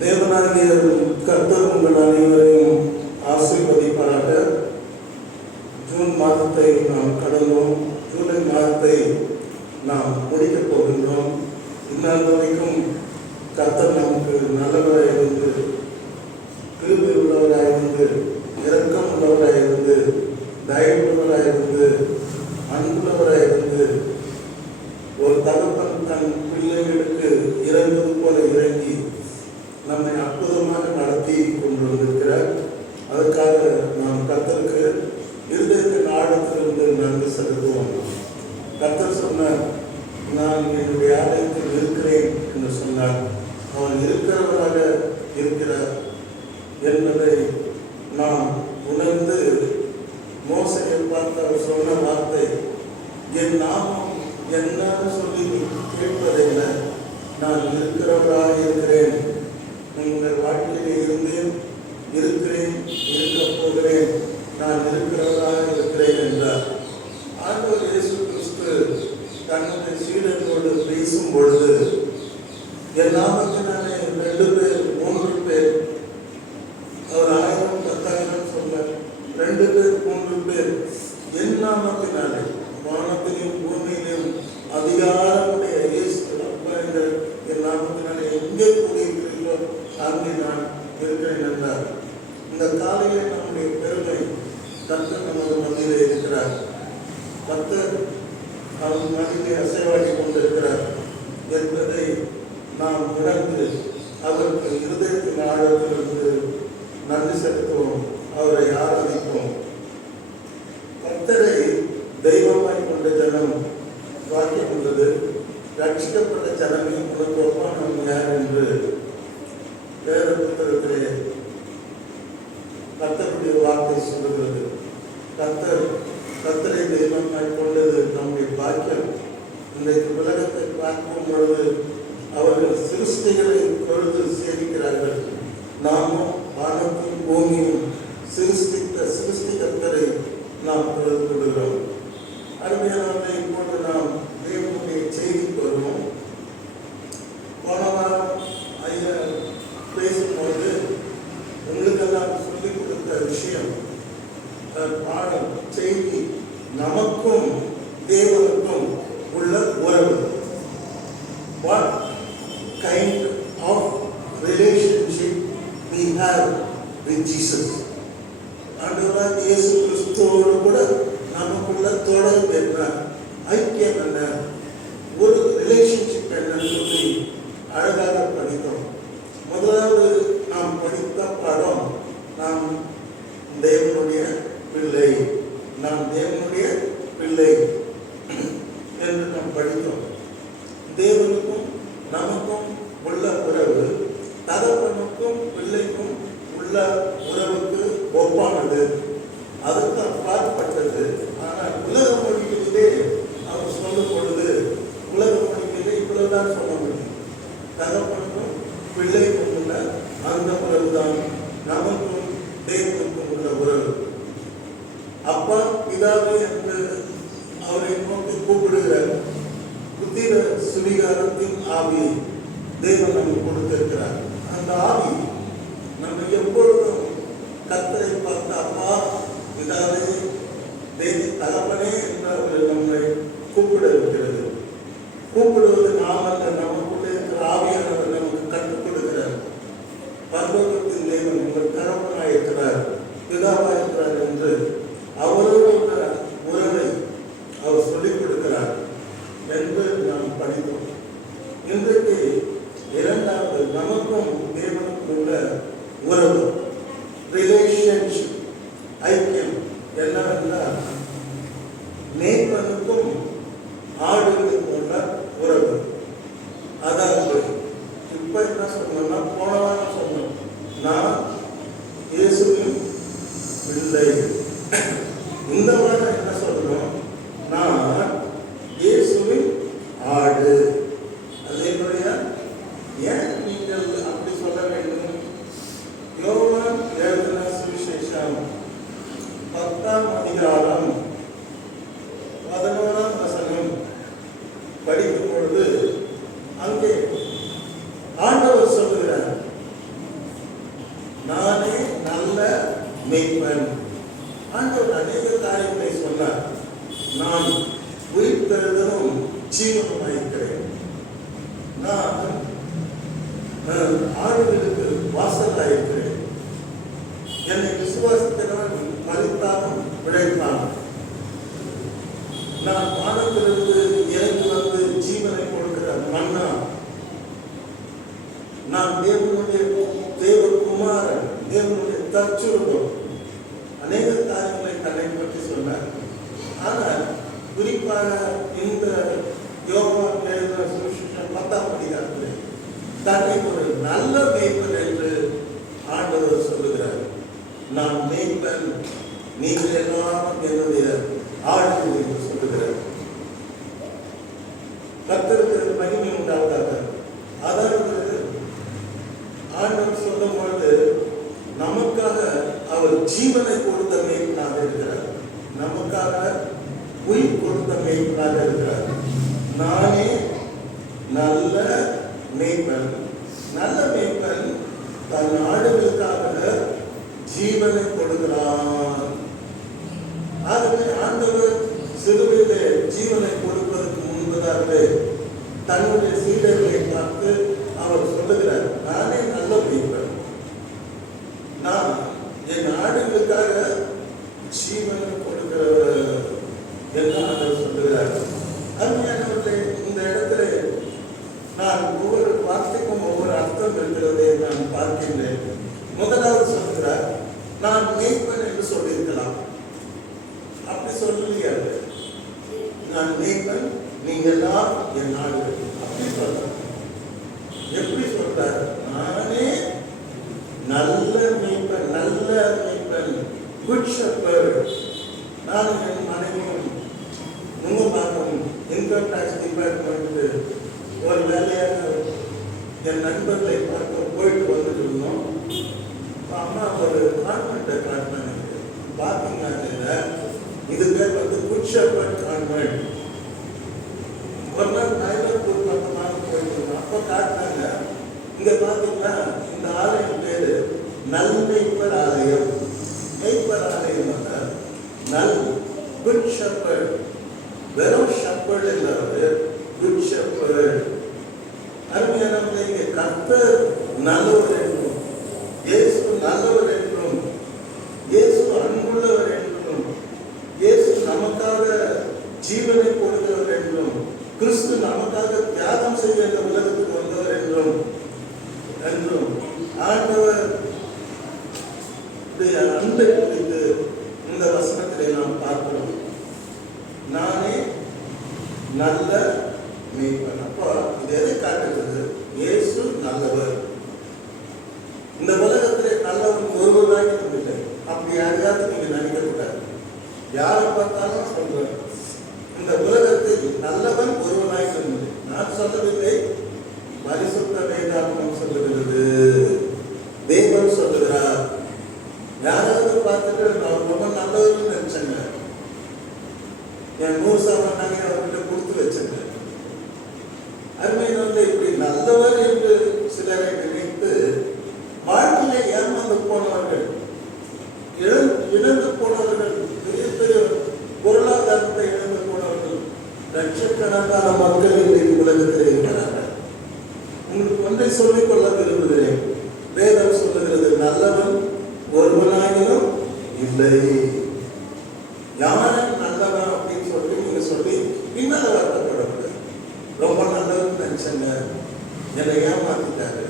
தேவனாகிய கர்த்தர் உங்கள் அனைவரையும் ஆசீர்வதிப்பாராக. ஜூன் மாதத்தை நாம் கடந்தோம். ஜூலை மாதத்தை நாம் முடிக்கப் போகின்றோம். இந்நாள் வரைக்கும் கர்த்தர் நமக்கு நல்லவராக இருந்து, கிருபை உள்ளவராக இருந்து, இரக்கம் உள்ளவராக இருந்து, தயவுள்ளவராக இருந்து, அன்புள்ளவராக இருந்து, ஒரு தகப்பன் தன் பிள்ளைகளுக்கு இறங்குவது போல இறங்கி நம்மை அற்புதமாக நடத்தி கொண்டு வந்திருக்கிறார். அதற்காக நாம் கர்த்தருக்கு இருதயத்தின் ஆழத்திலிருந்து நன்றி செலுத்துவோம். கர்த்தர் சொன்னார், நான் என்னுடைய ஆலயத்தில் இருக்கிறேன் என்று சொன்னார். அவர் இருக்கிறவராக இருக்கிறார் என்பதை நாம் உணர்ந்து மோசையை பார்த்து அவர் சொன்ன வார்த்தை, என் நாமம் என்னன்னு சொல்லி கேட்பதில்லை, நான் இருக்கிறவராக இருக்கிறேன், உங்கள் வாழ்க்கையிலே இருந்தேன், இருக்கிறேன், இருக்கப் போகிறேன், நான் இருக்கிறவராக இருக்கிறேன் என்றார். ஆண்டவர் இயேசு கிறிஸ்து தன்னுடைய சீடர்களோடு பேசும் பொழுது, என் நாமத்தினாலே 2 பேர் 3 பேர், அவர் 1000 10,000 சொன்னார். 2 பேர் 3 பேர் என் நாமத்தினாலே, வானத்திலும் பூமியிலும் அதிகாரமுடைய இயேசு அப்பா என்ற என் நாமத்தினாலே எங்கே கூடியிருக்கிறீர்களோ அங்கே நான் இருக்கிறேன் என்றார். இந்த காலையிலே நம்முடைய பெருமை கர்த்தர் நமது மத்தியிலே இருக்கிறார். கர்த்தர் அவர் மத்தியிலே அசைவாடி கொண்டிருக்கிறார் என்பதை நாம் உணர்ந்து அவருக்கு இருதயத்தின் ஆழத்திலிருந்து நன்றி செலுத்துவோம், அவரை ஆராதிப்போம். கர்த்தரை தெய்வமாய் கொண்ட ஜனம் வாக்கியம் உள்ளது, ரட்சிக்கப்பட்ட ஜனமே உனக்கு ஒப்பானவன் யார் என்று வேத புத்தகத்திலே கர்த்தருடைய வார்த்தை சொல்லுகிறது. கர்த்தரை தெய்வமாய் கொண்டது நம்முடைய பாக்கியம். இன்றைக்கு உலகத்தை பார்க்கும் பொழுது அவர்கள் சிருஷ்டிகளை பொழுது சேவிக்கிறார்கள். நாமும் வானத்தையும் பூமியும் சிருஷ்டி கர்த்தரை நாம் பொழுது கொள்கிறோம். அருமையானவர்களை, இப்போது நாம் தேவனுடைய செய்திக்கு வருவோம். போன வாரம் ஐயா பேசும்போது உங்களுக்கெல்லாம் சொல்லிக் கொடுத்த விஷயம், பாடம், செய்தி, நமக்கும் தேவனுக்கும் உள்ள உறவு. What kind of relationship we have with Jesus? ஆண்டவராகிய இயேசு கிறிஸ்துவோடு கூட நமக்குள்ள தொடர்பு என்ன, ஐக்கியம் என்ன, ஒரு ரிலேஷன்ஷிப் என்னன்னு சொல்லி அழகாக படித்தோம். முதலாவது நாம் படித்த பாடம், நாம் தேவனுடைய பிள்ளை, நாம் தேவனுடைய பிள்ளை என்று நாம் படித்தோம். தேவனுக்கும் நமக்கும் உள்ள உறவு தகப்பனுக்கும் பிள்ளைக்கும் உள்ள உறவுக்கு ஒப்பானது, அதுக்கு அப்பாற்பட்டது. ஆனால் உலக மொழிகளிலே அவர் சொல்லும் பொழுது, உலக மொழிகளிலே இவ்வளவுதான் சொல்ல முடியும். தகப்பனுக்கும் பிள்ளைக்கும் உள்ள அந்த உறவுதான் நமக்கும் தேவனுக்கும் உள்ள உறவு. அப்பா பிதாவே என்று அவரை நோக்கி கூப்பிடுகிறார். புத்திர சுவிகாரத்தின் ஆவி தேவன் நமக்கு கொடுத்திருக்கிறார். அந்த ஆவி நம்ம எப்பொழுதும் கர்த்தரை பார்த்து அப்பா பிதாவே தகப்பனே என்று அவர் நம்மை கூப்பிட இருக்கிறது. கூப்பிடுவது நாம் அல்ல, நமக்குள்ளே இருக்கிற ஆவியானவர் நமக்கு கற்றுக் கொடுக்கிறார். பரலோகத்தின் தேவன் உங்கள் தகப்பனாய் இருக்கிறார், பிதாவாய் இருக்கிறார் என்று அவரோடு உள்ள உறவை அவர் சொல்லிக் கொடுக்கிறார் என்று நாம் படித்தோம். இன்றைக்கு இரண்டாவது, நமக்கும் தேவனுக்கும் உள்ள உறவு, ரிலேஷன்ஷிப், ஐக்கியம் என்னவென்றால் மேய்ப்பனுக்கும் ஆடுகளுக்கும் உள்ள உறவு. அதாவது இப்ப என்ன சொன்னோம்னா, போன வாரம் சொன்னோம், நான் இயேசுவின் பிள்ளை. இந்த வாரம் என்ன சொல்றோம், நான் இயேசுவின் ஆடு. அதே மாதிரியா, ஏன் நீங்கள் அப்படி சொல்ல வேண்டும்? யோவான் எழுதின சுவிசேஷம் 10ஆம் அதிகாரம் 11ஆம் வசனம் படிக்கும் பொழுது அங்கே ஆண்டவர் சொல்லுகிறார், மெய்ப்பன். ஆண்டவர் அநேக காரியங்களை சொன்னார். நான் உயிர்த்தெழுதலும் ஜீவனுமாயிருக்கிறேன். நான் ஆடுகளுக்கு வாசலாயிருக்கிறேன். என்னை விசுவாசிக்கிறவன் மரித்தாலும் பிழைப்பான். நான் வானத்திலிருந்து இறங்கி வந்து ஜீவனை கொடுக்கிற மன்னா. நான் தேவனுடைய தேவகுமாரன், தேவனுடைய தற்சுரூபம். அநேக காரியங்களை தன்னை பற்றி சொன்னார். ஆனால் குறிப்பாக இந்த யோவான் எழுதின சுவிசேஷம் 10ஆம் அதிகாரத்தில் தன்னை ஒரு நல்ல மேய்ப்பன் என்று ஆண்டவர் சொல்லுகிறார். நான் மேய்ப்பன், நீங்கள் எல்லாரும் என்னுடைய ஆடுகள் என்று சொல்லுகிறார். கர்த்தருக்கு மகிமை உண்டாவதாக. அதாவது ஆண்டவர் சொல்லும் பொழுது நமக்காக அவர் ஜீவனை கொடுத்த மேய்ப்பனாக இருக்கிறார். நமக்காக உயிர் கொடுத்த மேய்ப்பனாக இருக்கிறார். நானே நல்ல மேய்ப்பன். நல்ல மேய்ப்பன் தன் ஆடுகளுக்காக ஜீவனை கொடுக்கிறான். ஆகவே ஆண்டவர் சிலுவையிலே ஜீவனை கொடுப்பதற்கு முன்பதாகவே தன்னுடைய சீடர்களை பார்த்து அவர் சொல்லுகிறார், நானே நல்ல மேய்ப்பன். நான் என் ஆடுகளுக்காக ஜீவனை கொடுக்கிறவர் என்று ஆண்டவர் சொல்லுகிறார். அருமையானவர்களே, இந்த இடத்துல நான் ஒவ்வொரு வார்த்தைக்கும் ஒவ்வொரு அர்த்தம் இருக்கிறதை நான் பார்க்கின்றேன். முதலாவது சொல்கிறார், நான் மேய்ப்பன் என்று சொல்லியிருக்கலாம். அப்படி சொல்லலையா? நான் மேய்ப்பன், நீங்க எல்லாம் என் ஆடுகள். அப்படி சொல்ற. எப்படி சொல்றார்? நானே நல்ல மேய்ப்பன், நல்ல மேய்ப்பன், குட் ஷெப்பர்ட். நானும் என் மனைவியும் நுங்கம்பாக்கம் இன்கம் டாக்ஸ் டிபார்ட்மெண்ட் ஒரு வேலையாக என் நண்பர்களை பார்க்க போயிட்டு வந்துட்டு இருந்தோம். அம்மா ஒரு கான்வென்ட்டை காட்டினாங்க. பார்த்தீங்கன்னா இது பேர் வந்து குட் ஷெப்பர்ட் கான்வென்ட். ஒரு நாள் நாயகப்பூர் பக்கமாக போயிட்டு இருந்தோம். அப்போ காட்டினாங்க, இங்கே பார்த்தீங்கன்னா இந்த ஆலயம் பேர் நல்மெய்ப்பர் ஆலயம். மெய்ப்பர் ஆலயம் வந்து நல் குட் ஷெப்பர்ட். வெறும் ஷெப்பர்ட் இல்லாத குட் ஷெப்பர்ட். அருமையானவர்களே, இங்கே கர்த்தர் நல்லவர் என்றும், இயேசு நல்லவர் என்றும், இயேசு அன்புள்ளவர் என்றும், இயேசு நமக்காக ஜீவனை கொடுக்கிறவர் என்றும், கிறிஸ்து நமக்காக தியாகம் செய்ய இந்த உலகத்துக்கு வந்தவர் என்றும் ஆண்டவர் அன்பை குறித்து இந்த வசனத்திலே நாம் பார்க்கிறோம். நானே நல்ல மேய்ப்பன். அப்போ இது எதை காட்டுகிறது? இயேசு நல்லவர். இந்த உலகத்திலே நல்லவன் ஒருவராக இல்லை. அப்படி யாரையாவது நீங்க நினைக்க கூடாது. யாரை பார்த்தாலும் சொல்றேன், இந்த உலகத்தில் நல்லவன் ஒருவனாய் இல்லை. நான் சொல்லவில்லை, பரிசுத்த வேதாகமம் சொல்லுகிறது, தேவன் சொல்லுகிறார். யாராவது பார்த்துட்டு நான் ரொம்ப நல்லவர்னு நினைச்சேங்க, என் 100 சவரன் நகை அவர்கிட்ட கொடுத்து வச்சிருக்கேன். அருமையினவர்களே, இப்படி நல்லவர் என்று சிலரை நினைத்து வாழ்க்கையிலே ஏமாந்து போனவர்கள், இழந்து போனவர்கள், பெரிய பெரிய பொருளாதாரத்தை இழந்து போனவர்கள் லட்சக்கணக்கான மக்கள் இன்றைக்கு உலகத்தில் இருக்கிறார்கள். உங்களுக்கு ஒன்றை சொல்லிக் கொள்ள விரும்புகிறேன். வேதம் சொல்லுகிறது, நல்லவன் ஒருவனாயினும் இல்லை. யாரும் நல்லவன் அப்படின்னு சொல்லி நீங்க சொல்லி பின்னால வருத்தப்படக்கூடாது. ரொம்ப நல்லவர்னு நினைச்சங்க, என்னை ஏமாத்திட்டாரு.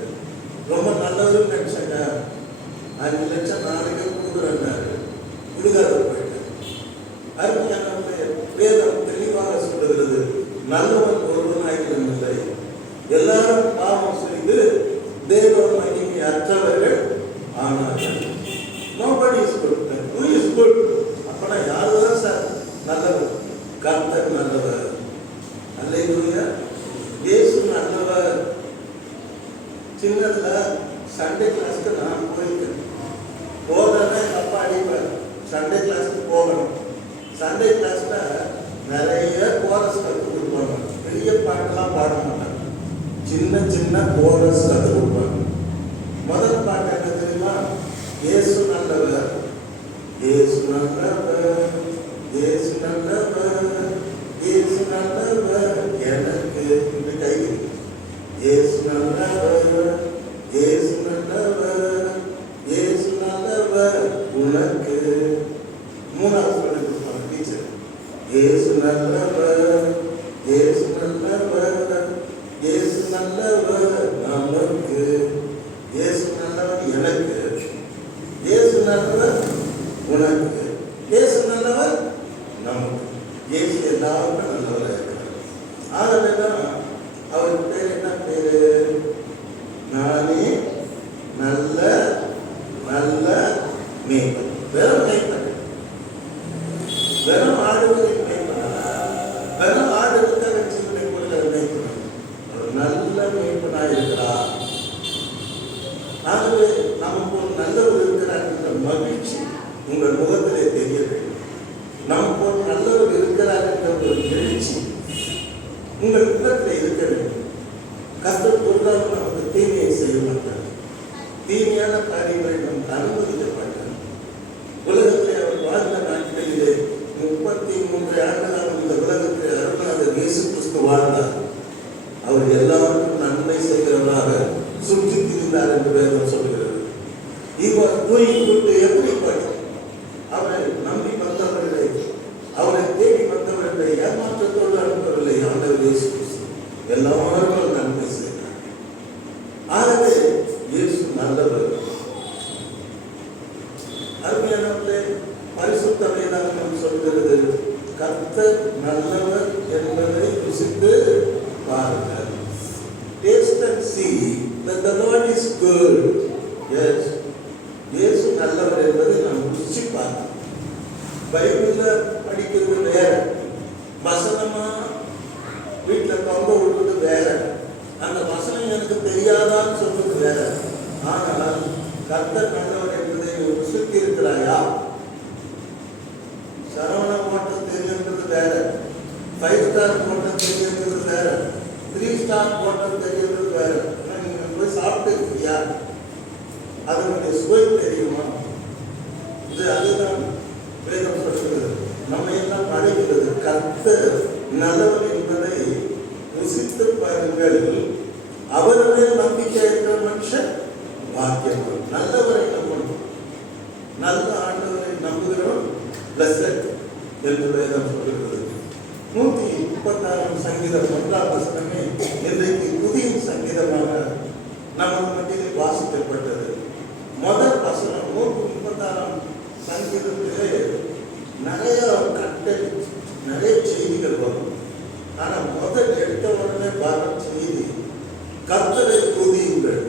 ரொம்ப நல்லவர்னு நினைச்சங்க, 5 லட்சம் நாளைக்கு கொடுக்குறாரு, கொடுக்காத போயிட்டு. அருமையானவர்களே, வேதம் தெளிவாக சொல்லுகிறது, நல்லவன் ஒருவனாயினும் இல்லை. எல்லாரும் பாவம் செய்து தேவ மகிமை அற்றவர்கள் ஆனார்கள். Nobody is good. Who is good? அப்பனா யாருதான் சார் நல்லவர்? கர்த்தர் நல்லவர். அல்லேலூயா. இயேசு நல்லவர். சின்னதுல சண்டே கிளாஸ்க்கு நான் போயிருக்கேன். போகிறேன்னா அப்பா அடிப்பார், சண்டே கிளாஸ்க்கு போகணும். சண்டே கிளாஸ்ல நிறைய கோரஸ் கற்றுக் கொடுப்பாங்க. பெரிய பாட்டெல்லாம் பாட மாட்டாங்க, சின்ன சின்ன கோரஸ் கற்றுக் கொடுப்பாங்க. முதல் பாட்டு என்ன தெரியுமா? இயேசு நல்லவர், இயேசு நல்லவர், இயேசு நல்லவர், இயேசு நல்லவர் எனக்கு. இந்த கை இயேசு நல்லவர், இயேசு நல்லவர், இயேசு நல்லவர் உனக்கு. மூணாவது சொல்லி கொடுப்பாங்க டீச்சர். இயேசு நல்லவர், இயேசு நல்லவர், இயேசு நல்லவர் நமக்கு. இயேசு நல்லவர் எனக்கு, இயேசு நல்லவர் உனக்கு, இயேசு நல்லவர் நமக்கு. இயேசு எல்லாருக்கும் நல்லவராக இருக்கிறார். ஆகவேதான் அவருக்கு பேர் என்ன பேரு? நானே நல்ல நல்ல மேய்ப்பன். வெறும் மேய்ப்பன், வெறும் ஆடுகளின் மேய்ப்பன், வெறும் ஆடுகளுக்காக ஜீவனை கொடுக்கிற மேய்ப்பன். அவர் நல்ல மேய்ப்பனாக இருக்கிறார். ஆகவே நமக்கு ஒரு நல்லவர் இருக்கிறார் என்ற மகிழ்ச்சி உங்கள் முகத்திலே தெரிய வேண்டும். நமக்கு ஒரு நல்லவர் இருக்கிறார் என்ற ஒரு எழுச்சி உங்கள் முகத்தில் இருக்க வேண்டும். கர்த்தர் பொருளாக நமக்கு தீமையை செய்ய மாட்டார். தீமையான காரியங்களை நமக்கு அனுமதிக்க மாட்டார். உலகத்திலே அவர் வாழ்ந்த நாட்களிலே 33 ஆண்டுகள் இந்த உலகத்திலே அருளாளர் இயேசு கிறிஸ்து வாழ்ந்தார். அவர் எல்லாருக்கும் நன்மை செய்கிறவராக சுற்றி திரிந்தார் என்று வேதம் சொல்கிறது. இவர் தூய்விட்டு எப்படி படி அவரை நம்பி வந்தவர்களை, அவரை தேடி வந்தவர்களை ஏமாற்றத்தோடு அனுப்பவில்லை. ஆண்டவர் இயேசு கிறிஸ்து எல்லாருக்கும் நன்மை செய்தார். ஆகவே இயேசு நல்லவர். அருமையானவர்களே, பரிசுத்த வேதாகமம் சொல்கிறது, கர்த்தர் நல்லவர் என்பதை ருசித்து பாருங்கள். Taste and see that the Lord is good. Yes, இயேசு நல்லவர் என்பதை நாம் ருசி பார்க்கணும். பைபிளில் படிக்கிறது வேற, வசனமா வீட்டில் தொங்க விடுறது வேற, அந்த வசனம் எனக்கு தெரியாதான்னு சொல்றது வேற. ஆனால் கர்த்தர் நல்லவர் என்பதை ருசித்து இருக்கிறாயா? சரவண ஹோட்டல் தெரியுன்றது வேற, 5 ஸ்டார் ஹோட்டல் தெரியுன்றது வேற, 3 ஸ்டார் ஹோட்டல் தெரியுன்றது வேற. நீங்க போய் சாப்பிட்டு இருக்கியா? அதனுடைய சுவை தெரியுமா? இது அதுதான் வேதம் சொல்கிறது. நம்ம எல்லாம் அழைக்கிறது கர்த்தர் நல்லவர் என்பதை ருசித்து பாருங்கள். அவருடைய நம்பிக்கை இருக்கிற மனுஷன் பாக்கியம். நல்லவரை நம்பணும், நல்ல ஆண்டவரை நம்புகிறவன் பிளஸட் என்று வேதம் சொல்கிறது. 136 சங்கீதம் 1ஆம் வசனமே இன்றைக்கு புதிய சங்கீதமாக நமது மத்தியில் வாசிக்கப்பட்டது. முதல் வசனம் 136 சங்கீதத்திலே நிறைய கண்டென்ட், நிறைய செய்திகள் வரும். ஆனால் முதல் எடுத்த உடனே வரும் செய்தி கர்த்தரை துதியுங்கள்.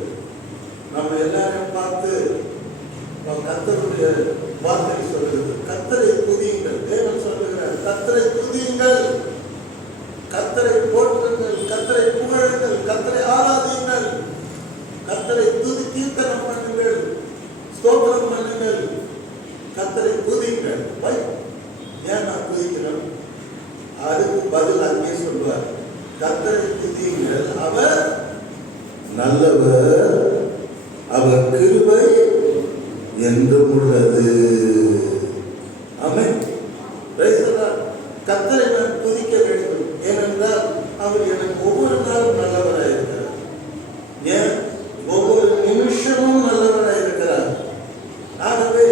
நம்ம எல்லாரையும் பார்த்து கர்த்தருடைய வார்த்தை சொல்கிறது, கர்த்தரை துதியுங்கள். தேவன் சொல்லுகிறார், கர்த்தரை துதியுங்கள், கர்த்தரை போற்றுங்கள், கர்த்தரை புகழுங்கள், கர்த்தரை ஆராதியுங்கள், கர்த்தரை துதி கீர்த்தனம் பண்ணுங்கள், ஸ்தோத்திரம் பண்ணுங்கள், கர்த்தரை துதியுங்கள். ஏன் நான் துதிக்கிறோம்? அதுக்கு பதில் அங்கே சொல்வார், கர்த்தரை துதியுங்கள், அவர் நல்லவர், அவர் கிருபை என்றும் உள்ளது. ஆமென். கர்த்தரை நான் துதிக்க வேண்டும். ஏனென்றால் அவர் எனக்கு ஒவ்வொரு நாளும் நல்லவராக இருக்கிறார். ஏன்? ஒவ்வொரு நிமிஷமும் நல்லவராக இருக்கிறார். ஆகவே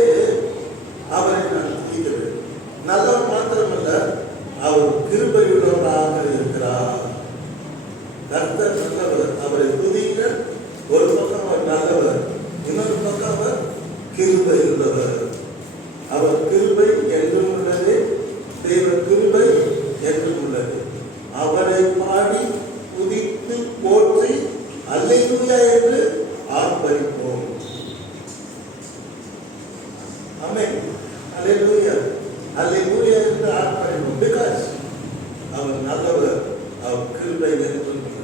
அவரை நான் துதிக்க வேண்டும். நல்லவர் மாத்திரமல்ல, அவர் கிருபையுள்ளவராக இருக்கிறார். கர்த்தர் நல்லவர், அவரை துதிக்க. ஒரு பக்கம் அவர் நல்லவர், இன்னொரு பக்கம் அவர் கிருபை உள்ளவர். அவர் கிருபை என்றும் உள்ளது, தேவ கிருபை என்றும் உள்ளது. அவரை பாடி துதித்து போற்றி அல்லேலூயா என்று ஆர்ப்பரிப்போம். ஆமென். அல்லேலூயா, அல்லேலூயா என்று ஆர்ப்பரிப்போம். பிகாஸ் அவர் நல்லவர், அவர் கிருபை என்றும் உள்ளது.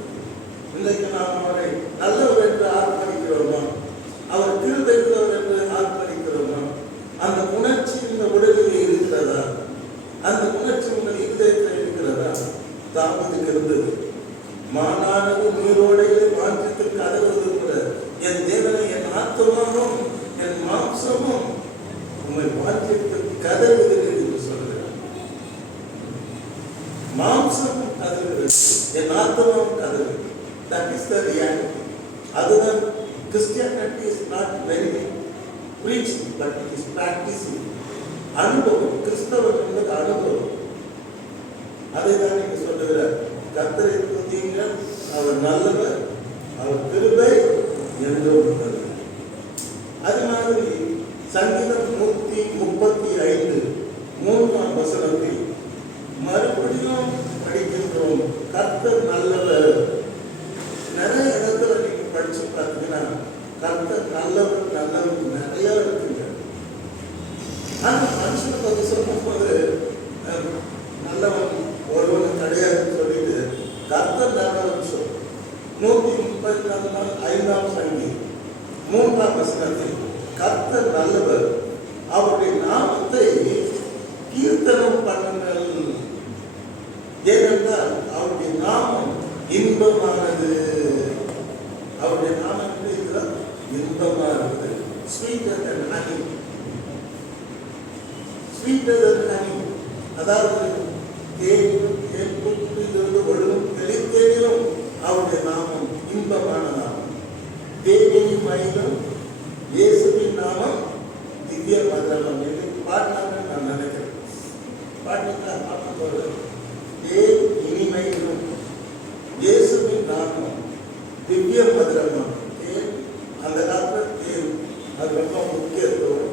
இன்றைக்கு நாம் அவரை நல்லவர் என்று ஆர்ப்பரிக்கிறோமா? அவர் கிருபை உள்ளவர் என்று ஆர்ப்பரிக்கிறோமா? அந்த உணர்ச்சி இந்த உடலில் இருக்கிறதா? அந்த உணர்ச்சி உங்கள் இதயத்தில் இருக்கிறதா? தாமதுக்கு இருந்தது. மானானது நீரோடையிலே வாஞ்சத்தில் கதவுவது கூட, என் தேவனை என் ஆத்துமாவும் என் மாம்சமும் உண்மை வாஞ்சித்து என் ஆத்மாவும் கதவு. That is the reality. அதுதான் Christianity is not very preaching, but it is practicing. அனுபவம், கிறிஸ்தவம் என்பது அனுபவம். அதை தான் நீங்க சொல்லுகிறார். கர்த்தரை துதியுங்கள், அவர் நல்லவர், அவர் கிருபை என்றும் உள்ளது. அது மாதிரி சங்கீதம் 135 3ஆம் வசனத்தில் மறுபடியும் படிக்கின்றோம், கர்த்தர் நல்லவர். நிறைய இடத்துல நீங்க படிச்சு பார்த்தீங்கன்னா கர்த்தர் நல்லவர் நல்லவர் நிறைய இருக்குங்க. ஆனா மனுஷனை பற்றி சொல்லும் போது நல்லவன் ஒருவன் கிடையாதுன்னு சொல்லிட்டு கர்த்தர் நல்லவன் சொல்லும். 134 சங்கீதம் 3ஆம் வசனத்தில் கர்த்தர் நல்லவர், அவருடைய நாமத்தை கீர்த்தனம் பண்ணுங்கள். ஏனென்றால் அவருடைய நாமம் இன்பமானது. அவருடைய நாமம் இன்பமானது. Sweeter than honey. Sweeter than honey. அதாவது தேனிலிருந்து ஒழுகும் தெளித்தேனிலும் அவருடைய நாமம் இன்பமான நாமம். தேனின் மயிலும் இயேசுவின் நாமம் திவ்ய மந்திரம் என்று பாடினாங்கன்னு நான் நினைக்கிறேன். பாடினா பார்க்கும்போது தேன் இனிமையிலும் இயேசுவின் நாமம் திவ்ய மந்திரம். தேன் அந்த காலத்தில் தேன் அது ரொம்ப முக்கியத்துவம்.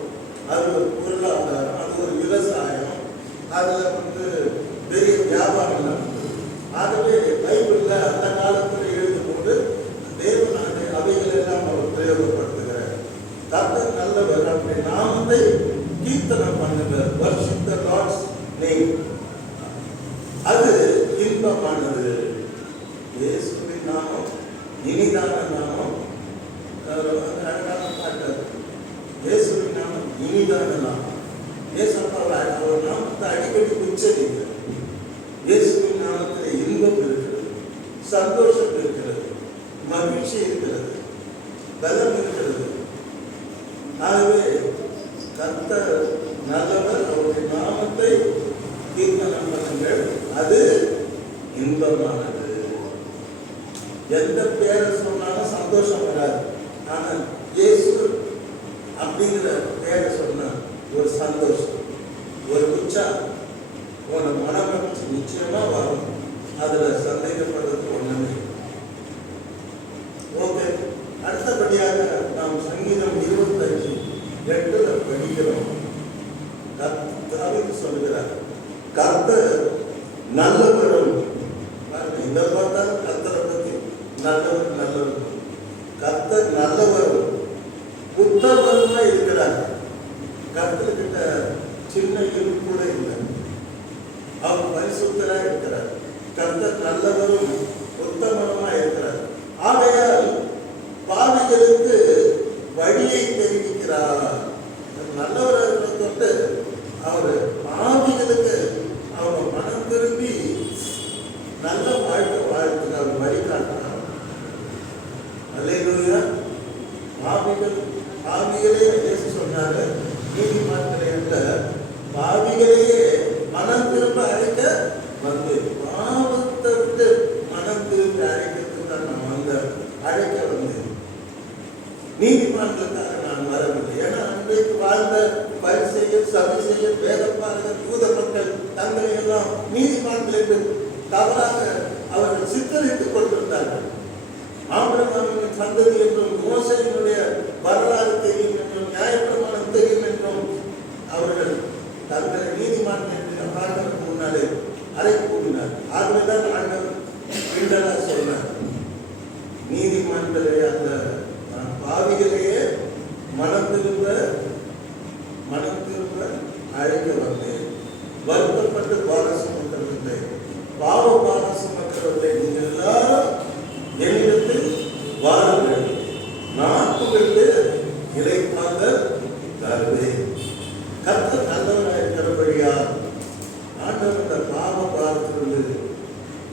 அது ஒரு பொருளாதாரம், அது ஒரு விவசாயம், அதில் பெரிய வியாபாரம் நடந்தது. ஆகவே பைபிளில் அந்த காலத்தில் எழுதும்போது தேவனாக அவைகள் எல்லாம் அவர் பிரயோகப்படுத்துகிறார். கர்த்தர் நல்லவர், அவருடைய நாமத்தை கீர்த்தனம் பண்ணுவர். Worship the Lord's name. அது இன்பமானது. இயேசுவின் நாமம் இனிதான நாமம். அழகான பாட்டு. இயேசுவின் நாமம் இனிதான நாமம். இயேசப்பா அவர் நாமத்தை அடிக்கடி உச்சரிக்கிறார். இயேசுவின் நாமத்தில் இன்பம் இருக்கிறது, சந்தோஷம் இருக்கிறது, மகிழ்ச்சி இருக்கிறது, பலம் இருக்கிறது. ஆகவே கர்த்தர் நல்லவர், அவருடைய நாமத்தை கீர்த்தனம் பண்ணுங்கள், அது இன்பமானது. எந்த பேரை சொன்னாலும் சந்தோஷம் வராது. ஆனால் இயேசு அப்படிங்கிற பேரை சொன்னா ஒரு சந்தோஷம், ஒரு உற்சாகம், ஒரு மனமகிழ்ச்சி நிச்சயமா வரும். அதுல சந்தேகப்படுறது ஒண்ணுமே. ஓகே, அடுத்தபடியாக நாம் சங்கீதம் 25:8 படிக்கிறோம். தாவீது சொல்லுகிறார், கர்த்தர் நல்லவரும். இந்த பார்த்தாலும் கர்த்தரை பத்தி நல்லவர் நல்லவர். கர்த்தர் நல்லவரும் உத்தமருமா இருக்கிறார். கர்த்தர்கிட்ட சின்ன இருப்பு கூட இல்லை. அவர் பரிசுத்தராக இருக்கிறார். கர்த்தர் நல்லவரும் உத்தமருமா இருக்கிறார். ஆகையால் பாவிகளுக்கு வழியை தெரிவிக்கிறார். நல்லவராக கொண்டு அவர் பாவிகளுக்கு அவங்க மனம் திரும்பி நல்ல வாழ்க்கை வாழ்த்துக்கு அவர் வழிகாட்டுறார். அல்லேலூயா. பாவிகளே பேச சொன்னாரு, நீதிமன்றங்களை அல்ல, பாவிகளையே மனம் திரும்ப அழைக்க வந்து, பாவத்தை விட்டு மனம் திரும்ப அழைக்கிறதுக்கு தான் நான் வந்தேன், அழைக்க வந்தேன். நீதிமன்றத்துக்காக நான் வரவில்லை. ஏன்னா அன்றைக்கு வாழ்ந்த பரிசேயர், சதுசேயர், வேதபாரகர், யூத மக்கள் தங்களை எல்லாம் நீதிமன்றத்தில் தவறாக அவர்கள் சித்தரித்துக் கொண்டிருந்தார்கள். ஆபிரகாமின் சந்ததி என்றும், மோசேயினுடைய வரலாறு தெரியும் என்றும், நியாயப்பிரமாணம் தெரியும் என்றும் அவர்கள் தங்களை நீதிமன்றத்தில் ஆண்டவருக்கு முன்னாலே அறை கூறினார். ஆகவேதான் ஆண்டவர் கிண்டலா சொன்னார், நீதிமன்றத்திலே அந்த பாவிகளையே மனம் திரும்ப அழைக்க வந்தேன். வருத்தப்பட்டு பாரசம் மக்களே, பாவ பாரசம் மக்களே, நீங்கள் எல்லாரும் என்னிடத்தில் வாருங்கள், நான் உங்களுக்கு இளைப்பாக தருவேன். கர்த்தர் நல்லவராக இருக்கிறபடியா ஆண்டவர் இந்த பாவ பாரத்திலிருந்து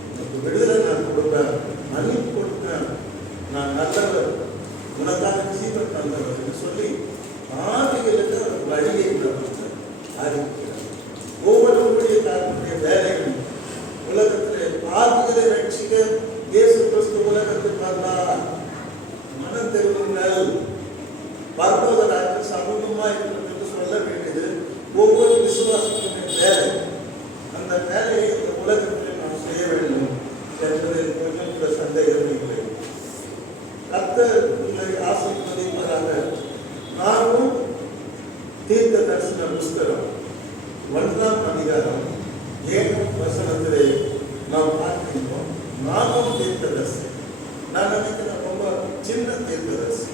உனக்கு விடுதலை நான் கொடுப்பேன், மன்னிப்பு கொடுப்பேன், நான் நல்லவர், உனக்கான ஜீவன் தந்தவர் என்று சொல்லி பாவிகளுக்கு வழியை அறிவிக்கிறார். ஒவ்வொரு ஊழியக்காரனுடைய கிறிஸ்து உலகத்தில் வந்தார், மனம் திரும்புங்கள், பரலோக ராஜ்யம் சமூகமாக இருக்கிறது என்று சொல்ல வேண்டியது ஒவ்வொரு விசுவாசத்தின் வேலை. அந்த வேலையை இந்த உலகத்தில் நாம் செய்ய வேண்டும் என்பதில் கொஞ்சம் கூட சந்தேகம் இல்லை. கர்த்தர் உங்களை ஆசீர்வதிப்பதாக. நாமும் தீர்க்க தரிசன புஸ்தகம் 1ஆம் அதிகாரம் 7ஆம் வசனத்திலே நாம் பார்க்கின்றோம். நாமும் தீர்க்கதரிசி. நான் நினைக்கிறேன் ரொம்ப சின்ன தீர்க்கதரிசி.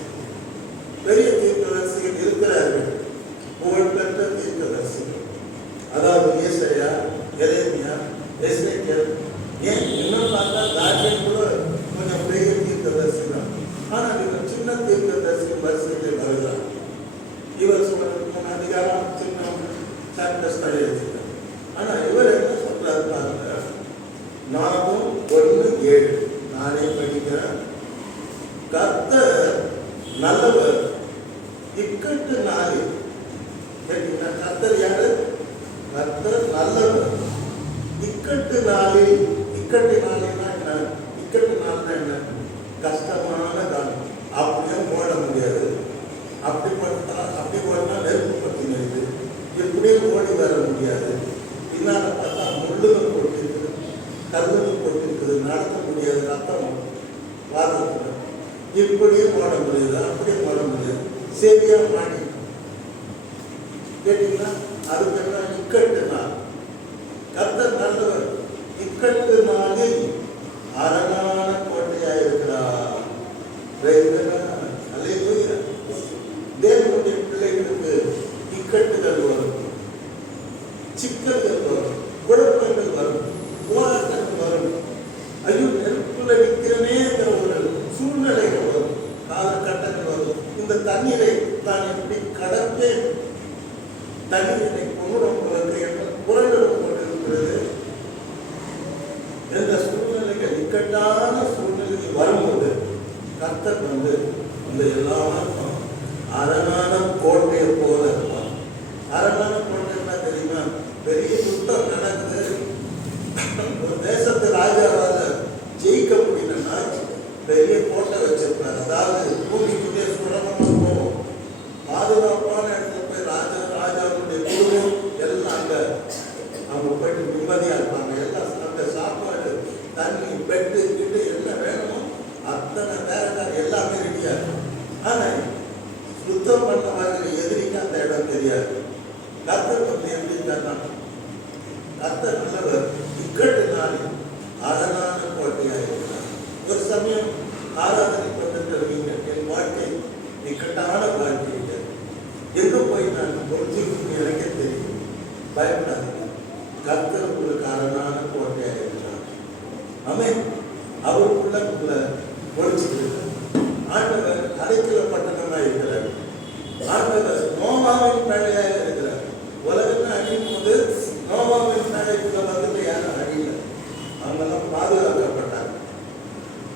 பெரிய தீர்க்கதரிசிகள் இருக்கிறார்கள், புகழ்பெற்ற தீர்க்கதரிசிகள். அதாவது ஏசாயா, எரேமியா, எசேக்கியேல், ஏன் இன்னும் பார்த்தா தானியேல் கூட கொஞ்சம் பெரிய தீர்க்கதரிசி தான். ஆனால் இவர் சின்ன தீர்க்கதரிசி வரிசையில் வருகிறார். இவர் 3 அதிகாரம் சின்ன சாப்டர்ஸ் எழுதினார். ஆனால் இவர் என்ன சொல்றாரு பாருங்க, நாமும் 1:7 நானே படிக்கிறேன். கர்த்தர் நல்லவர், இக்கட்டு நாளில். கேட்டீங்கன்னா கர்த்தர் யாரு? கர்த்தர் நல்லவர். இக்கட்டு நாளில். இக்கட்டு நாளில்னா என்ன? இக்கட்டு நாள்னா என்ன? கஷ்டமான காலம். அப்படியே போட முடியாது. அப்படி போட்டா நெருப்பு பற்றி நெருது. இப்படியே ஓடி வர முடியாது. பின்னால பார்த்தா முள்ளுகள் போட்டிருக்குது, கல்லுகள் போட்டிருக்குது, நடத்த முடியாது, ரத்தம் வாதத்தில். இப்படியே போட முடியாது, அப்படியே போட முடியாது, சரியா மாட்டி. கேட்டீங்கன்னா அதுக்கு என்ன? இக்கட்டு நாள். கர்த்தர் நல்லவர், இக்கட்டு நாளில் அரணான கோட்டையாக இருக்கிறார். தேவனுடைய பிள்ளைகளுக்கு இக்கட்டுகள் வரும், சிக்கல்கள் வரும், குழப்பங்கள் வரும், போராட்டங்கள் வரும். ஐயோ நெருப்புல நிற்கிறனேங்கிற ஒரு சூழ்நிலைகள் வரும், காலகட்டங்கள் வரும். இந்த தண்ணீரை நான் எப்படி கடப்பேன், தண்ணீரை கொண்டுடன் போகிறது என்ற புறநிலம் கொண்டிருக்கிறது. என்ற சூழ்நிலைகள், இக்கட்டான சூழ்நிலைகள் வரும்போது கர்த்தர் இந்த எல்லாருக்கும் அரணான கோட்டையை போல இருப்பான். அரணான கோட்டைன்னா தெரியுமா? பெரிய யுத்தம் நடக்குது, ஒரு தேசத்து ராஜாவால ஜெயிக்க முடியலன்னா பெரிய கோட்டை வச்சிருப்பாரு. அதாவது பூமிக்குள்ளே சுலபமா போகும், பாதுகாப்பான இடத்துல போய் ராஜாவுடைய குடும்பம் எல்லாம் அங்க அவங்க போயிட்டு நிம்மதியா இருப்பாங்க. எல்லாம் அங்க சாப்பாடு, தண்ணி, பெட்டு கிட்டு என்ன வேணுமோ அத்தனை நேரம் எல்லாமே ரெடியா இருக்கும். ஆனா யுத்தம் பண்ண மாதிரி எதிரிக்கு அந்த இடம் தெரியாது. கர்த்தர் எப்படி தரணும்? கர்த்தர் நல்லவர், இக்கட்டு நாளில் அரணான கோட்டையாக இருக்கிறார். ஒரு சமயம் ஆராதனை பண்ணிட்டு இருக்கீங்க, என் வாழ்க்கை இக்கட்டான வாழ்க்கை, எங்க போய் நான் பொறுத்திருக்கும் எனக்கே தெரியும். பயப்படாதீங்க, கர்த்தர் உங்களுக்கு அரணான கோட்டையாக இருக்கிறார். ஆமென். அவருக்குள்ள பொழிச்சுக்கிறது. ஆண்டவர் அடைக்கல பட்டணமாக இருக்கிறார். ஆண்டவர் நோவாவின் பிள்ளையாக இருக்கிறார். உலகத்தை அழியும் போது நோவாவின் பிள்ளைக்குள்ள வந்துட்டு யாரும் அழியல, அவங்கெல்லாம் பாதுகாக்கப்பட்டாங்க.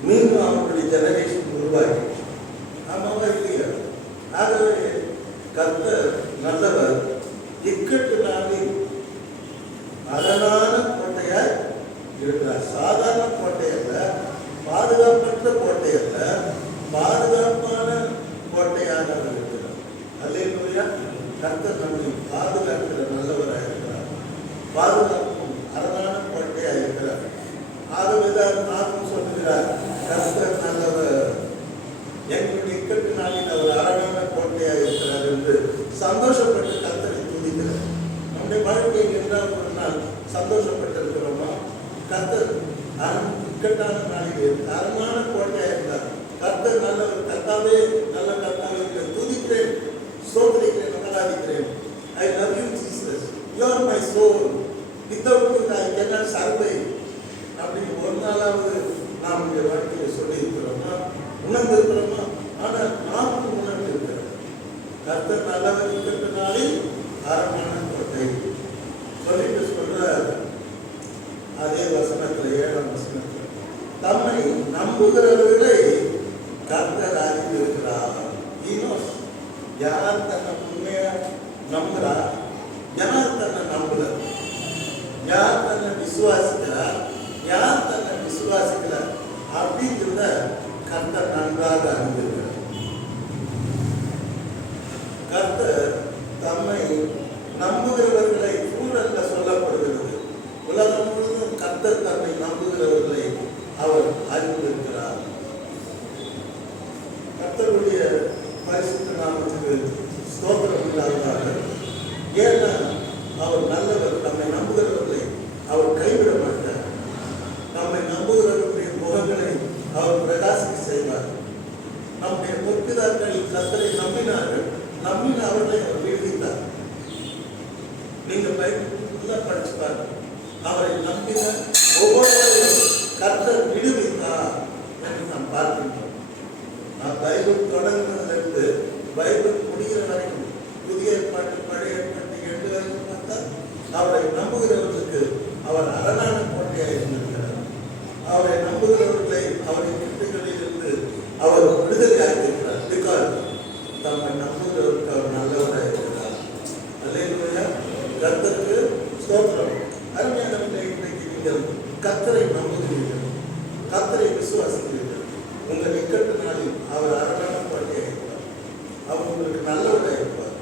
மீண்டும் அவங்களுடைய ஜெனரேஷன் உருவாக்கி ஆமாவா இல்லையா? ஆகவே கர்த்தர் நல்லவர், இக்கட்டு நாளில் அரணான கோட்டையாய் இருக்கிறார். சாதாரண கோட்டை அல்ல, பாதுகாப்பற்ற கோட்டை அல்ல, பாதுகாப்பான கோட்டையாக இருக்கிறார். அல்லேலூயா. கர்த்தர் நம்மை பாதுகாக்கிற நல்லவராக இருக்கிறார், பாதுகாப்பும் அரணான கோட்டையாக இருக்கிறார். ஆகவேதான் நானும் சொல்லுகிறார், கர்த்தர் நல்லவர், எங்களுடைய இக்கட்டு நாளில் அவர் அரணான கோட்டையாக இருக்கிறார் என்று சந்தோஷப்பட்டு கர்த்தரை துதிக்கிறார். நம்முடைய வாழ்க்கையில் என்றால் ஒரு நாள் சந்தோஷப்பட்டிருக்கிறோமா? கர்த்தர் இக்கட்டான நாளில் அரணான கோட்டையாக இருந்தார். கர்த்தர் நல்லவர், கர்த்தாவே நல்ல கர்த்தாவே துதிக்கிறேன், ஸ்தோத்திரிக்கிறேன், ஆராதிக்கிறேன். I love you Jesus, you are my soul, without you I cannot survive. அப்படின்னு ஒரு நாளாவது நம்முடைய வாழ்க்கையை சொல்லி இருக்கிறோமா? உணர்ந்திருக்கிறோமா? ஆனால் நாம் உணர்ந்து இருக்கிறோம். கர்த்தர் நல்லவர், இக்கட்டு நாளில் அரணான கோட்டை சொல்லிட்டு சொல்றார். அதே வசனத்துல 7ஆம் வசனத்துல தம்மை நம்புகிறவர்களை கர்த்தர் அறிந்திருக்கிறார். யார் தன்னை உண்மையா நம்புறா, யார் தன்னை நம்புற, யார் தன்னை விசுவாசிக்கிறார், யார் தன்னை விசுவாசிக்கிறார் அப்படிங்கிற என்பதை கர்த்தர் நன்றாக அறிந்திருக்கிறார். கர்த்தர் தம்மை நம்புகிறவர்களை சூழல்ல சொல்லப்படுகிறது. உலகம் முழுவதும் கர்த்தர் தம்மை நம்புகிறவர்களை அவர் அறிந்திருக்கிறார். கர்த்தருடைய பரிசுத்த நாமத்துக்கு ஸ்தோத்திரம் உண்டாவதாக. ஏன்னா அவர் நல்லவர். நம்மை நம்புகிறவர்களை அவர் கைவிட மாட்டார். நம்மை நம்புகிறவர்களுடைய முகங்களை அவர் பிரகாசிக்க செய்வார். நம்முடைய முற்பிதாக்கள் கர்த்தரை நம்பினார்கள். நம்பின அவர்களை அவர் விடுவித்தார். நீங்க பைபிள் படிச்சுப்பார். அவரை நம்பின ஒவ்வொருவரையும் கர்த்தர் விடுவித்தார் என்று நாம் பார்க்கின்றோம். நான் பைபிள் தொடங்குனதிலிருந்து பைபிள் முடிகிற வரைக்கும் புதிய ஏற்பாட்டு பழைய ஏற்பாட்டு 8 வரைக்கும் பார்த்தா அவரை நம்புகிறவர்களுக்கு அவர் அரணான கோட்டையாக இருந்திருக்கிறார். அவரை நம்புகிறவர்களை அவரின் கிட்டுகளில் இருந்து அவர் விடுதலை ஆகியிருக்கிறார். பிகாஸ் தம்மை நம்புகிறவருக்கு அவர் நல்லவராக இருக்கிறார். அல்லேலூயா. கர்த்தருக்கு ஸ்தோத்திரம். அருமையானவர்களே, இன்றைக்கு நீங்கள் கர்த்தரை நம்புகிறீர்கள், கர்த்தரை விசுவாசிக்கிறீர்கள். உங்கள் இக்கட்டு நாளில் அவர் அரணான கோட்டையாக இருக்கிறார். அவர் உங்களுக்கு நல்லவராக இருப்பார்.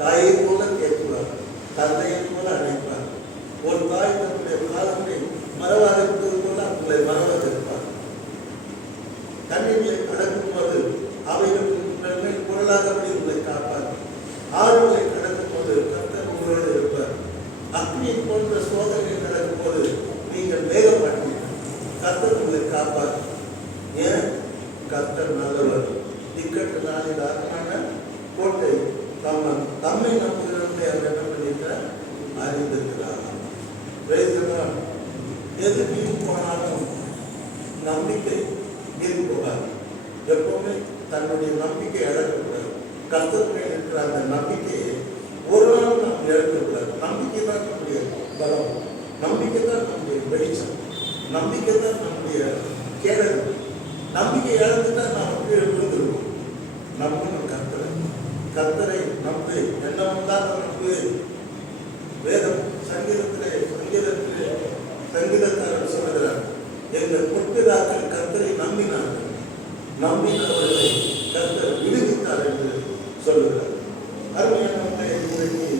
தாயை போல கேட்பார், தந்தையை போல அழைப்பார். ஒரு தாய் தன்னுடைய காலத்தை மறவாத இருப்பது போல உங்களை மறவாத இருப்பார். தண்ணீர்களை கடக்கும் போது அவைகள் மேல் பொருளாதபடி உங்களை காப்பார். ஆறுகளை கடக்கும் போது கர்த்தர் உங்களோடு இருப்பார். அக்னியை போன்ற சோதனை நடக்கும் போது நீங்கள் வேகப்பட்டீர்கள். கர்த்தர் உங்களை காப்பார். ஏன்? கர்த்தர் நல்லவர். இக்கட்டு நாளில் அரணான கோட்டை. தம்மை நம்புகிறவர்களை அவர் என்ன பண்ணியிருக்கிறார்? அறிந்திருக்கிறார். எது வீண் போனாலும் நம்பிக்கை வீண் போகாது. எப்பவுமே தன்னுடைய நம்பிக்கை இழக்கக்கூடாது. கர்த்தர் மேல் இருக்கிற அந்த நம்பிக்கையை ஒரு நாள் நாம் இழக்கக்கூடாது. நம்பிக்கை தான் நம்முடைய பலம், நம்பிக்கை தான் நம்முடைய வெளிச்சம், நம்பிக்கை தான் நம்முடைய கேடல். நம்பிக்கை இழந்துதான் நாம் கீழே விழுந்துருவோம். நம்பணும் கர்த்தரை. கர்த்தரை நம்பு. என்ன வந்தாலும் நம்பு. வேதம் சங்கீதக்காரர் சொல்லுகிறார், எங்கள் முற்பிதாக்கள் கர்த்தரை நம்பினார்கள், நம்பினவர்களை கர்த்தர் விடுவித்தார் என்று சொல்லுகிறார். அருமையானவர்களே, இன்றைக்கு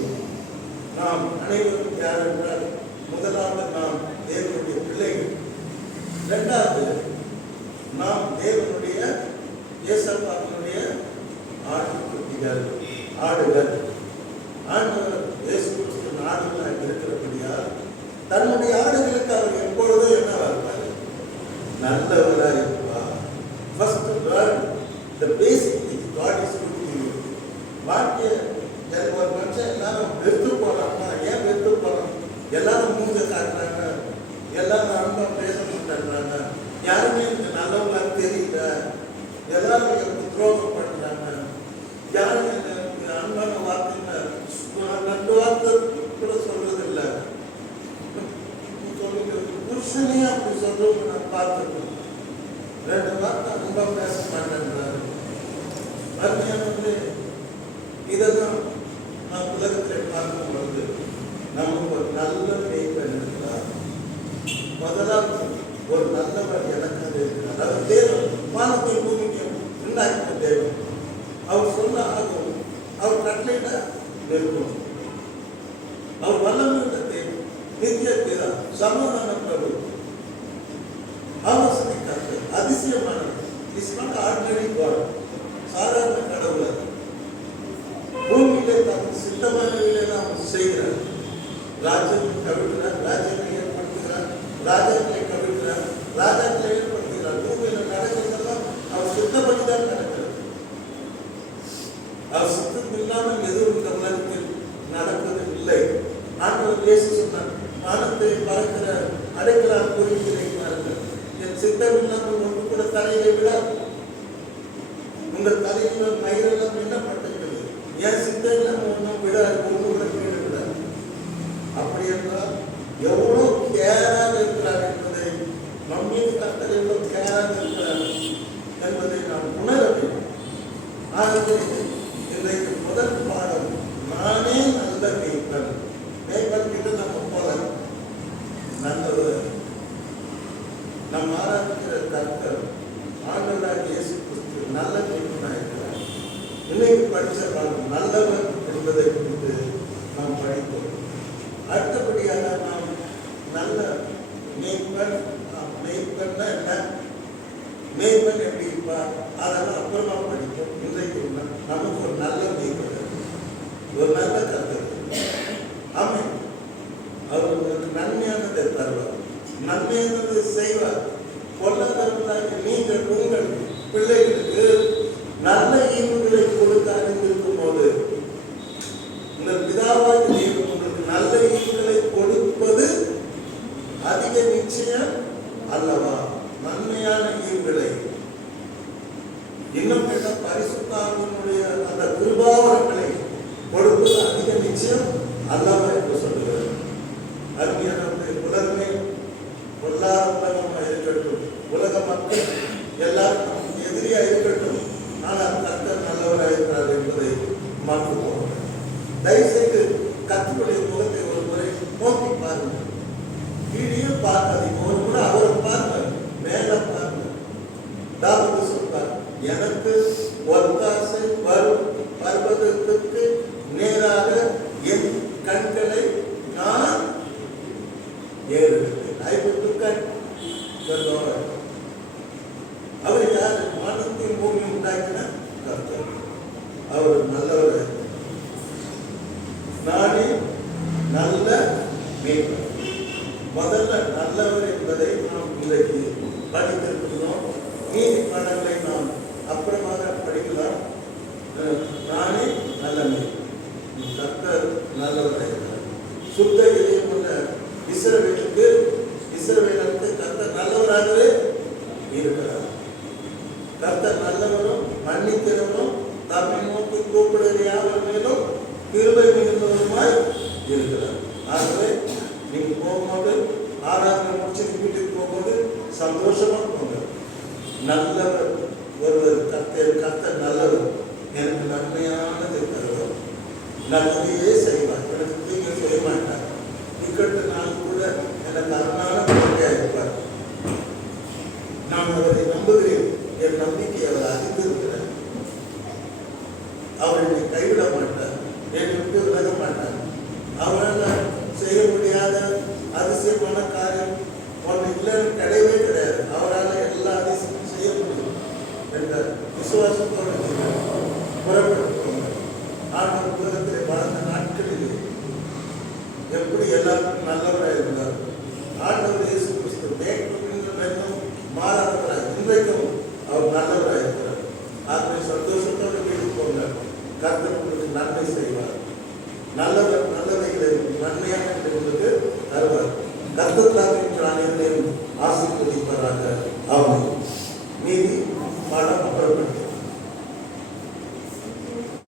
நாம் அனைவரும் யார் என்றால், முதலாவது நாம் தேவனுடைய பிள்ளைகள், இரண்டாவது நாம் தேவனுடைய இயேசுவினுடைய ஆடுகள். ஆண்டவர் இயேசு கிறிஸ்துவின் ஆடுகளாக இருக்கிறபடியால் தன்னுடைய ஆடுகளுக்கு அவர் எப்பொழுதும் என்ன இருப்பார்? நல்லவராக இருப்பார். First learn the basic thing. God is good to you. வாக்கிய ஒரு மனுஷன் எல்லாரும் வெறுத்து போறாங்க. ஏன் வெறுத்து போறோம்? எல்லாரும் மூஞ்ச காட்டுறாங்க, எல்லாரும் அன்பா பேச மாட்டாங்க, யாருமே எனக்கு நல்லவங்களா தெரியல, எல்லாரும் எனக்கு துரோகம் பண்றாங்க, யாரும் எனக்கு அன்பான வார்த்தை 2 வார்த்தை கூட சொல்றது இல்லை. புருஷனையே அப்படி சொல்றவங்க நான் பார்த்துருக்கோம். 2 வார்த்தை அன்பா பேச மாட்டேன்றாரு. அருமையானவர்களே, இதைதான் நாம் உலகத்தில் பார்க்கும் பொழுது நமக்கு ஒரு நல்ல மேய்ப்பன் இருக்கிறார். முதலாவது ஒரு நல்லவர் எனக்காக இருக்கிறார். அவர் தேவன். வானத்தை பூமிக்கு உண்டாக்கிற தேவன். அவர் சொல்ல ஆகும், அவர் கட்டளையிட நிற்கும். அவர் வல்லமையுள்ள தேவன், நித்திய பிதா, சமாதான பிரபு, ஆலோசனை கர்த்தர், அதிசயமானவர். Is not ordinary God. சாதாரண கடவுள். பூமியிலே தனக்கு சித்தமானவர்களை நாம் செய்கிறார். ராஜ்யத்தை கவிழ்கிறார், ராஜ்யத்தை ஏற்படுத்துகிறார், ராஜாக்களை கவிழ்கிறார், ராஜாக்களை ஏற்படுத்துகிறார். பூமியில நடக்கிறதெல்லாம் அவர் சுத்தப்படி தான் நடக்கிறது. அவர் சுத்தம் இல்லாமல் எதுவும் இந்த உலகத்தில் நடப்பது இல்லை. ஆண்டவர் இயேசு சொன்னார், வானத்தை பறக்கிற அடைக்கலால் குறிக்கிறார்கள், என் சித்தம் இல்லாமல் ஒன்று கூட தலையை விட உங்கள் தலையில் மயிரெல்லாம் எண்ணப்பட்டிருக்கிறது. என் சித்தம் இல்லாமல் ஒன்றும் விட ஒன்று கூட கீழே விடாது. அப்படி என்றால் எவ்வளோ கேராக இருக்கிறார் என்பதை, நம்மீது கர்த்தர் எவ்வளோ கேராக இருக்கிறார் என்பதை நாம் உணர வேண்டும். ஆகவே இன்றைக்கு முதல் பாடம், நானே நல்ல மேய்ப்பன். மேய்ப்பன் கிட்ட நம்ம போல நல்லவர். நம் ஆராதிக்கிற கர்த்தர் மேய்ப்பன் எப்படி இருப்பா அதெல்லாம் அப்புறமா படிப்போம். இன்றைக்கு நமக்கு ஒரு நல்ல மேய்ப்பன், ஒரு நல்ல கர்த்தர். ஆமென். அவர் உங்களுக்கு நன்மையானதை தருவார், நன்மையானதை செய்வார். பொல்லாதவர்களாக நீங்கள் உங்கள் பிள்ளைகளுக்கு நல்ல ஈவுகளை கொடுக்க அறிந்திருக்கும் போது உங்கள் பிதாவாக தேவன் உங்களுக்கு நல்ல ஈவுகளை கொடுப்பது அதிக நிச்சயம் அல்லவா? நன்மையான ஈவுகளை, இன்னும் கேட்ட பரிசுத்த ஆவியினுடைய அந்த கிருபாவரங்களை கொடுப்பது அதிக நிச்சயம் அல்லவா என்று சொல்லுகிறார். அருமையான உலகமே எல்லா உலகமாக இருக்கட்டும், உலக மக்கள் எல்லாரும் எதிரியா இருக்கட்டும், ஆனால் கர்த்தர் நல்லவராக இருக்கிறார் என்பதை மறந்து போகிறோம். தயவுசெய்து கர்த்தருடைய முகத்தை ஒரு முறை நோக்கி பாருங்கள். கீழே பார்க்காதீங்க, ஒரு முறை அவரை பாருங்க, மேல பாருங்க. தாவீது சொல்றார், எனக்கு ஒத்தாசை வரும் பர்வதத்திற்கு நேராக என் கண்களை நான் ஏறுகிறேன். அவர் யார்? வானத்தையும் பூமியும் உண்டாக்கின கர்த்தர். அவர் நல்லவர். நானே நல்ல மேய்ப்பன். முதல்ல நல்லவர் என்பதை நாம் இன்றைக்கு படித்திருக்கிறோம். நீதி பாடங்களை நாம் அப்புறமாக படிக்கலாம். நானே நல்ல மேய்ப்பன், கர்த்தர் நல்லவராக சுத்த இதயம் உள்ள இஸ்ரவேலுக்கு கர்த்தர் நல்லவராகவே இருக்கிறார். கர்த்தர் நல்லவரும் மன்னிக்கிறவரும் தம்மை நோக்கி கூப்பிடுகிற யாவர் மேலும் கிருபை மிகுந்தவருமாய் இருக்கிறார். ஆகவே நீங்க போகும்போது ஆராதனை முடிச்சு வீட்டுக்கு போகும்போது சந்தோஷமா போங்க. நல்லவர் ஒருவர் கர்த்தர் நல்லவர், எனக்கு நன்மையானதை தருவார், நல்லதையே செய்வார், எனக்கு தீங்கு செய்ய மாட்டார். இக்கட்டு நாள் கூட எனக்கு அருமையான குழந்தையா இருப்பார். நான் அவரை நம்புகிறேன், என் நம்பிக்கை அவர் அறிந்திருக்கிறார். அவர் என்னை கைவிட மாட்டார், என்னை விட்டு விலக மாட்டார். அவரால் செய்ய முடியாத அதிசயமான காரியம் ஒன்று இல்லைன்னு கிடையவே கிடையாது. அவரால் எல்லா அதிசயமும் செய்ய முடியும் என்ற விசுவாசத்தோடு புறப்படுத்துவாங்க. ஆண்டவர் உலகத்திலே வாழ்ந்த நாட்களில் எப்படி எல்லாருக்கும் நல்லவராக இருந்தார். ஆண்டவர் இயேசு கிறிஸ்து நேற்றும் மாறாதவராக இன்றைக்கும் அவர் நல்லவராக இருக்கிறார். ஆகவே சந்தோஷத்தோடு வீட்டுக்கு போங்க. கர்த்தர் உங்களுக்கு நன்மை செய்வார். நல்லவைகளை நன்மையான உங்களுக்கு தருவார். கர்த்தர் அனைவரையும் ஆசீர்வதிப்பாராக. ஆமென். நீதி பாடம்